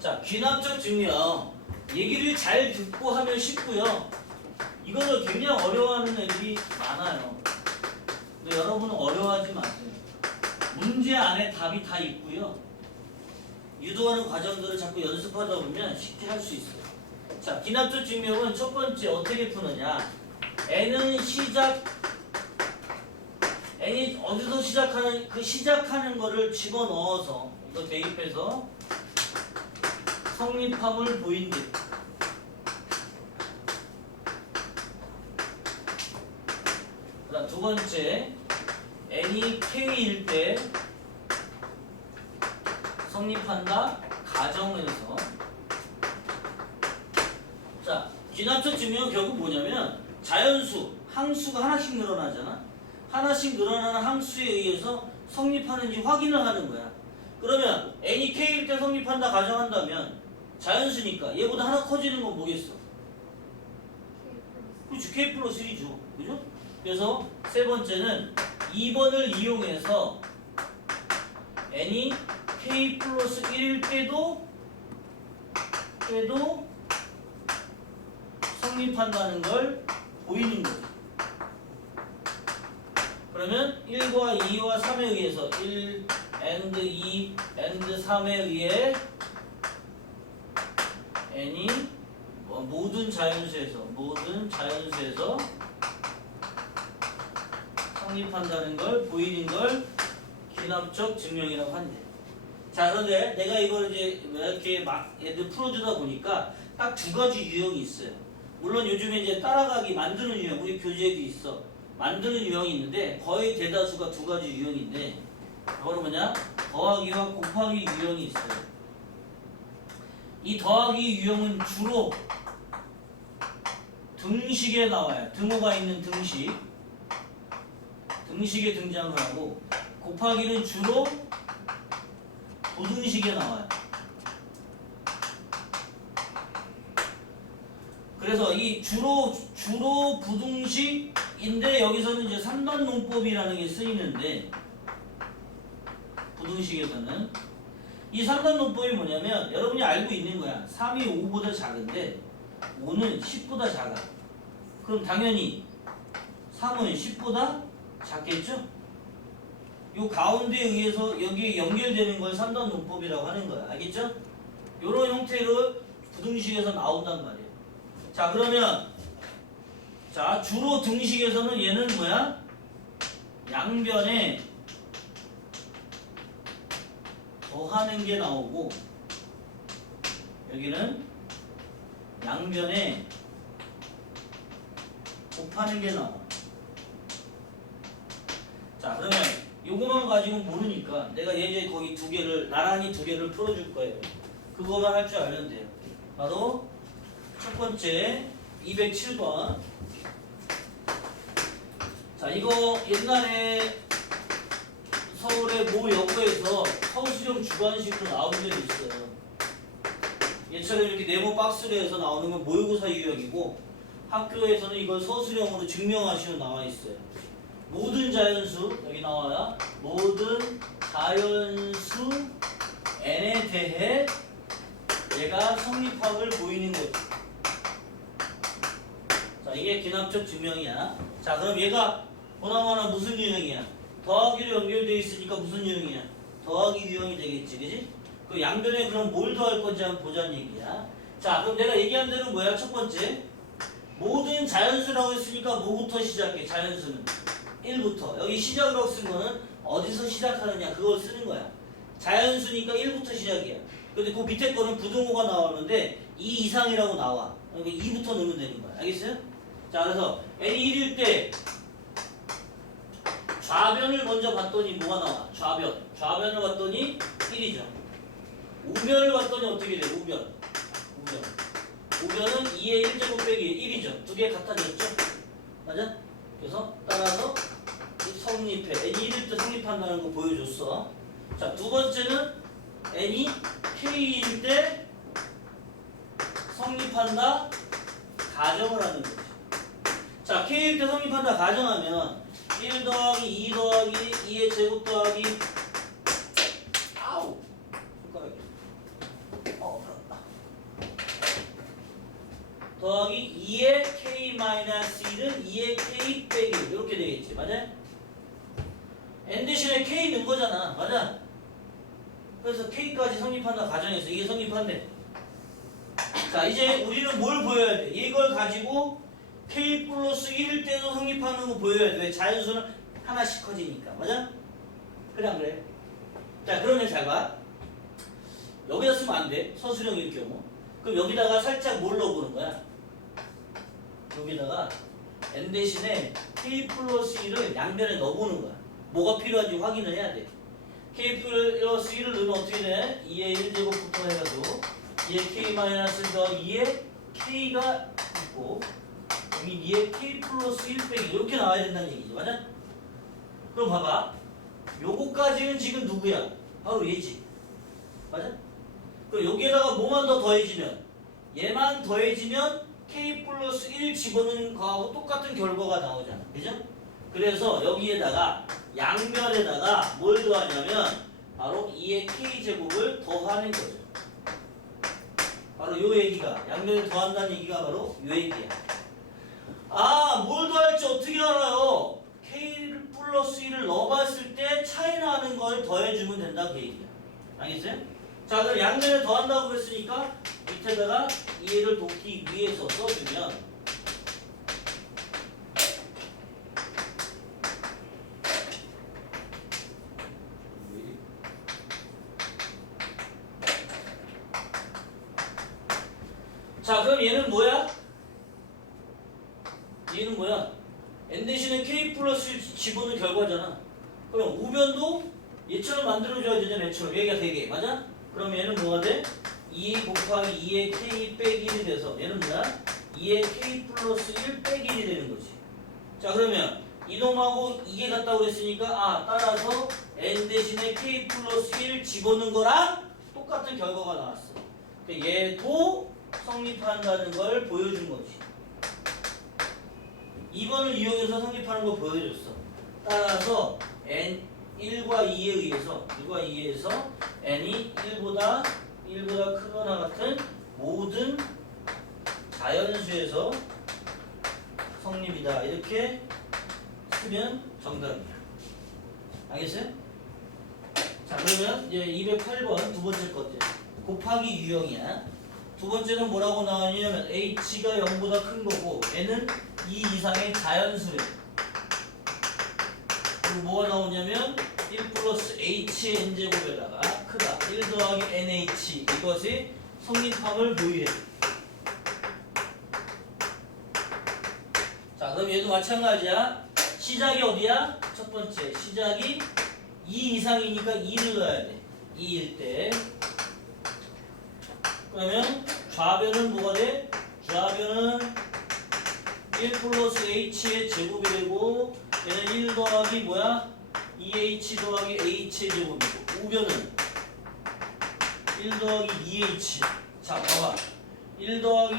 자, 귀납적 증명. 얘기를 잘 듣고 하면 쉽고요. 이거를 굉장히 어려워하는 애들이 많아요. 근데 여러분은 어려워하지 마세요. 문제 안에 답이 다 있고요. 유도하는 과정들을 자꾸 연습하다 보면 쉽게 할 수 있어요. 자, 귀납적 증명은 첫 번째 어떻게 푸느냐. n이 어디서 시작하는, 그 시작하는 거를 집어넣어서 이거 대입해서 성립함을 보인듯. 그다음 두 번째, n이 k일 때 성립한다 가정에서. 자, 귀납적 증명은 결국 뭐냐면 자연수, 항수가 하나씩 늘어나잖아. 하나씩 늘어나는 항수에 의해서 성립하는지 확인을 하는 거야. 그러면 n이 k일 때 성립한다 가정한다면 자연수니까 얘보다 하나 커지는 건 뭐겠어? 그렇지, k 플러스 1이죠. 그죠? 그래서 세 번째는 2번을 이용해서 n이 k 플러스 1일 때도 성립한다는 걸 보이는 거죠. 그러면 1과 2와 3에 의해서 1 and 2 and 3에 의해 n이 모든 자연수에서 성립한다는 걸 보이는 걸 귀납적 증명이라고 한대. 자, 그런데 내가 이걸 이제 이렇게 막 애들 풀어주다 보니까 딱 두 가지 유형이 있어요. 물론 요즘에 이제 따라가기 만드는 유형, 우리 교재에도 있어. 만드는 유형이 있는데 거의 대다수가 두 가지 유형인데, 그거는 뭐냐? 더하기와 곱하기 유형이 있어요. 이 더하기 유형은 주로 등식에 나와요. 등호가 있는 등식에 등장을 하고, 곱하기는 주로 부등식에 나와요. 그래서 이 주로 부등식인데 여기서는 이제 3단 논법이라는 게 쓰이는데, 부등식에서는 이 3단 논법이 뭐냐면 여러분이 알고 있는 거야. 3이 5보다 작은데 5는 10보다 작아. 그럼 당연히 3은 10보다 작겠죠? 요 가운데에 의해서 여기에 연결되는 걸 3단 논법이라고 하는 거야. 알겠죠? 요런 형태로 부등식에서 나온단 말이에요. 자, 그러면 자, 주로 등식에서는 얘는 뭐야? 양변에 더하는 게 나오고, 여기는 양변에 곱하는 게 나와. 자, 그러면 요거만 가지고 모르니까 내가 예전에 거기 나란히 두 개를 풀어줄 거예요. 그거만 할 줄 알면 돼요. 바로 첫 번째 207번. 자, 이거 옛날에 서울의 모 여고에서 서술형 주관식으로 나온 적이 있어요. 얘처럼 이렇게 네모 박스로 해서 나오는 건 모의고사 유형이고, 학교에서는 이걸 서술형으로 증명하시오 나와 있어요. 모든 자연수, 여기 나와요. 모든 자연수 n에 대해 얘가 성립학을 보이는 거지. 자, 이게 귀납적 증명이야. 자, 그럼 얘가 보나마나 무슨 유형이야? 더하기로 연결되어 있으니까 무슨 유형이야? 더하기 유형이 되겠지, 그지? 그 양변에 그럼 뭘 더할 건지 한번 보자는 얘기야. 자, 그럼 내가 얘기한 대로 뭐야? 첫 번째, 모든 자연수라고 했으니까 뭐부터 시작해? 자연수는 1부터. 여기 시작으로 쓴 거는 어디서 시작하느냐, 그걸 쓰는 거야. 자연수니까 1부터 시작이야. 근데 그 밑에 거는 부등호가 나오는데 2 이상이라고 나와. 그러니까 2부터 넣으면 되는 거야. 알겠어요? 자, 그래서 n이 1일 때 좌변을 먼저 봤더니 뭐가 나와? 좌변을 봤더니 1이죠. 우변을 봤더니 어떻게 돼? 우변은 2의 1제곱 빼기 1이죠. 두 개 같아졌죠? 맞아? 그래서 따라서 성립해. n이 1일 때 성립한다는 거 보여줬어. 자, 두 번째는 n이 k일 때 성립한다 가정을 하는 거지. 자, k일 때 성립한다 가정하면 1 더하기 2 더하기 2의 제곱 더하기 아우 손가락이 더하기 2의 k-1은 2의 k 빼기 1 이렇게 되겠지. 맞아? n 대신에 k 넣은 거잖아. 맞아? 그래서 k까지 성립한다 가정해서 이게 성립한대. 자, 이제 우리는 뭘 보여야 돼? 이걸 가지고 k 플러스 1일 때도 성립하는 거 보여야 돼. 왜? 자연수는 하나씩 커지니까. 맞아? 그래 안 그래? 자, 그러면 잘 봐. 여기다 쓰면 안 돼. 서술형일 경우. 그럼 여기다가 살짝 뭘 넣어보는 거야? 여기다가 n 대신에 k 플러스 1을 양변에 넣어보는 거야. 뭐가 필요한지 확인을 해야 돼. k 플러스 1을 넣으면 어떻게 돼? 2의 1제곱부터 해가지고 2의 k 마이너스 더 2의 k가 있고 여기 2의 k 플러스 1 빼기 이렇게 나와야 된다는 얘기지. 맞아? 그럼 봐봐. 요거까지는 지금 누구야? 바로 얘지. 맞아? 그럼 여기에다가 뭐만 더 더해지면 얘만 더해지면 k 플러스 1 집어넣는 거하고 똑같은 결과가 나오잖아. 그죠? 그래서 여기에다가 양변에다가 뭘 더하냐면 바로 2의 k제곱을 더하는 거죠. 바로 요 얘기가 양변에 더한다는 얘기가 바로 요 얘기야. 아, 뭘 더할지 어떻게 알아요? k 플러스 1을 넣어봤을 때 차이 나는 걸 더해주면 된다 그 얘기야. 알겠어요? 자, 그럼 양변에 더한다고 그랬으니까 밑에다가 2를 돕기 위해서 써주면 자, 그럼 얘는 뭐야? 얘는 뭐야? n 대신에 k 플러스 1 집어넣은 결과잖아. 그럼 우변도 얘처럼 만들어줘야 되잖아. 얘처럼 얘가 되게 맞아? 그럼 얘는 뭐가 돼? 2 곱하기 2의 k 빼기 1이 돼서 얘는 뭐야? 2의 k 플러스 1 빼기 1이 되는 거지. 자, 그러면 이놈하고 이게 같다고 그랬으니까 따라서 n 대신에 k 플러스 1 집어넣은 거랑 똑같은 결과가 나왔어. 그러니까 얘도 성립한다는 걸 보여준 거지. 2번을 이용해서 성립하는 거 보여줬어. 따라서 n 1과 2에 의해서 n이 1보다 크거나 같은 모든 자연수에서 성립이다. 이렇게 쓰면 정답이야. 알겠어요? 자, 그러면 이제 208번 두 번째 거죠. 곱하기 유형이야. 두 번째는 뭐라고 나왔냐면 h가 0보다 큰 거고 n은 2 이상의 자연수래. 그리고 뭐가 나오냐면 1 플러스 hn제곱에다가 크다 1 더하기 nh 이것이 성립함을 보이래. 자, 그럼 얘도 마찬가지야. 시작이 어디야? 첫 번째 시작이 2 이상이니까 2를 넣어야 돼. 2일 때 그러면 좌변은 뭐가 돼? 좌변은 1 플러스 h의 제곱이 되고 얘는 1 더하기 뭐야? 2h 더하기 h의 제곱이고 우변은 1 더하기 2h. 자, 봐봐. 1 더하기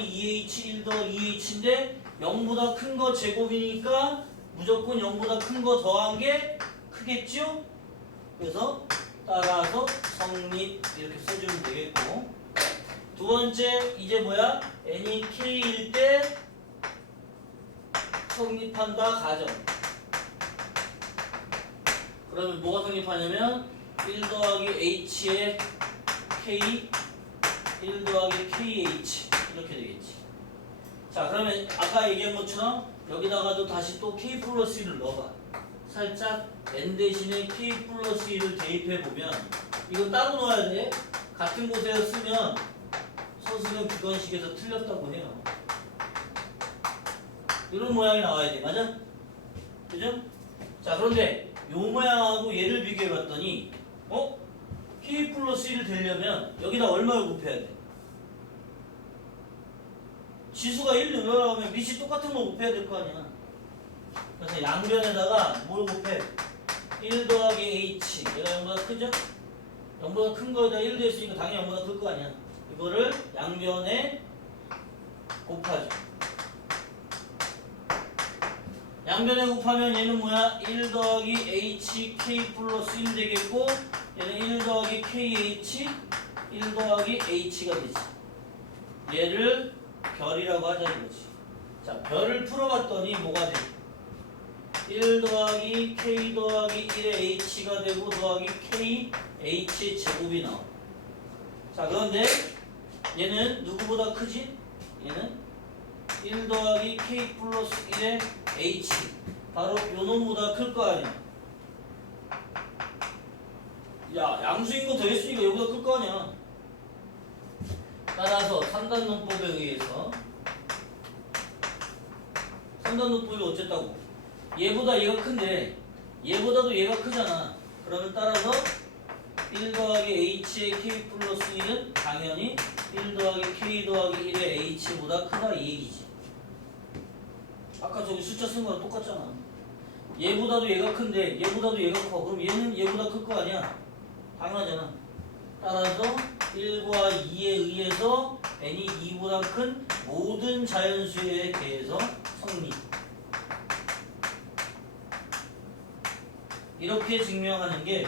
2h, 1 더하기 2h인데 0보다 큰 거 제곱이니까 무조건 0보다 큰 거 더한 게 크겠죠? 그래서 따라서 성립 이렇게 써주면 되겠고 두 번째 이제 뭐야? n이 k일 때 성립한다 가정. 그러면 뭐가 성립하냐면 1 더하기 h의 k 1 더하기 kh 이렇게 되겠지. 자, 그러면 아까 얘기한 것처럼 여기다가도 다시 또 k 플러스 1을 넣어봐. 살짝 n 대신에 k 플러스 1을 대입해보면 이건 따로 넣어야 돼. 같은 곳에서 쓰면 서술형 기관식에서 틀렸다고 해요. 이런 모양이 나와야 돼. 맞아? 그죠? 자, 그런데 요 모양하고 얘를 비교해봤더니 k 플러스 1을 되려면 여기다 얼마를 곱해야 돼? 지수가 1 늘어나면 밑이 똑같은 거 곱해야 될 거 아니야. 그래서 양변에다가 뭘 곱해? 1 더하기 h. 얘가 0보다 크죠? 0보다 큰 거에다 1 됐으니까 당연히 0보다 클 거 아니야. 이거를 양변에 곱하죠. 양변에 곱하면 얘는 뭐야? 1 더하기 h k 플러스 1 되겠고 얘는 1 더하기 kh 1 더하기 h가 되지. 얘를 별이라고 하자 이거지. 자, 별을 풀어봤더니 뭐가 돼? 1 더하기 k 더하기 1의 h가 되고 더하기 k h 제곱이 나와. 자, 그런데 얘는 누구보다 크지? 얘는 1 더하기 k 플러스 1의 h 바로 요 놈보다 클 거 아니야. 야, 양수인 거 더했으니까 얘보다 클 거 아니야. 따라서 3단 논법에 의해서 3단 논법이 어쨌다고? 얘보다 얘가 큰데 얘보다도 얘가 크잖아. 그러면 따라서 1 더하기 h의 k 플러스 1은 당연히 1 더하기 k 더하기 1의 h보다 크다 이 얘기지. 아까 저기 숫자 쓴 거랑 똑같잖아. 얘보다도 얘가 큰데 얘보다도 얘가 커. 그럼 얘는 얘보다 클 거 아니야. 당연하잖아. 따라서 1과 2에 의해서 n이 2보다 큰 모든 자연수에 대해서 성립. 이렇게 증명하는 게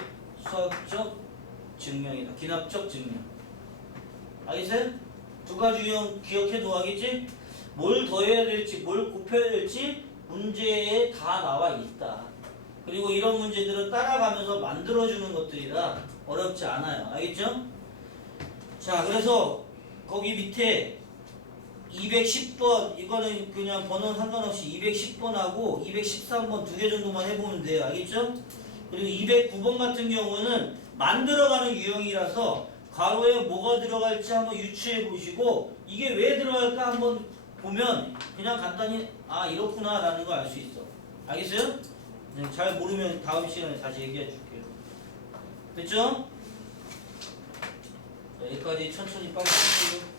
수학적 증명이다. 기납적 증명. 알겠어요? 두 가지 유형 기억해도 하겠지? 뭘 더해야 될지 뭘 곱해야 될지 문제에 다 나와 있다. 그리고 이런 문제들은 따라가면서 만들어주는 것들이라 어렵지 않아요. 알겠죠? 자, 그래서 거기 밑에 210번 이거는 그냥 번호는 상관없이 210번하고 213번 두 개 정도만 해보면 돼요. 알겠죠? 그리고 209번 같은 경우는 만들어가는 유형이라서 괄호에 뭐가 들어갈지 한번 유추해 보시고 이게 왜 들어갈까 한번 보면 그냥 간단히 아 이렇구나 라는 거 알 수 있어. 알겠어요? 잘 모르면 다음 시간에 다시 얘기해 줄게요. 됐죠? 자, 여기까지 천천히 빨리 해주세요.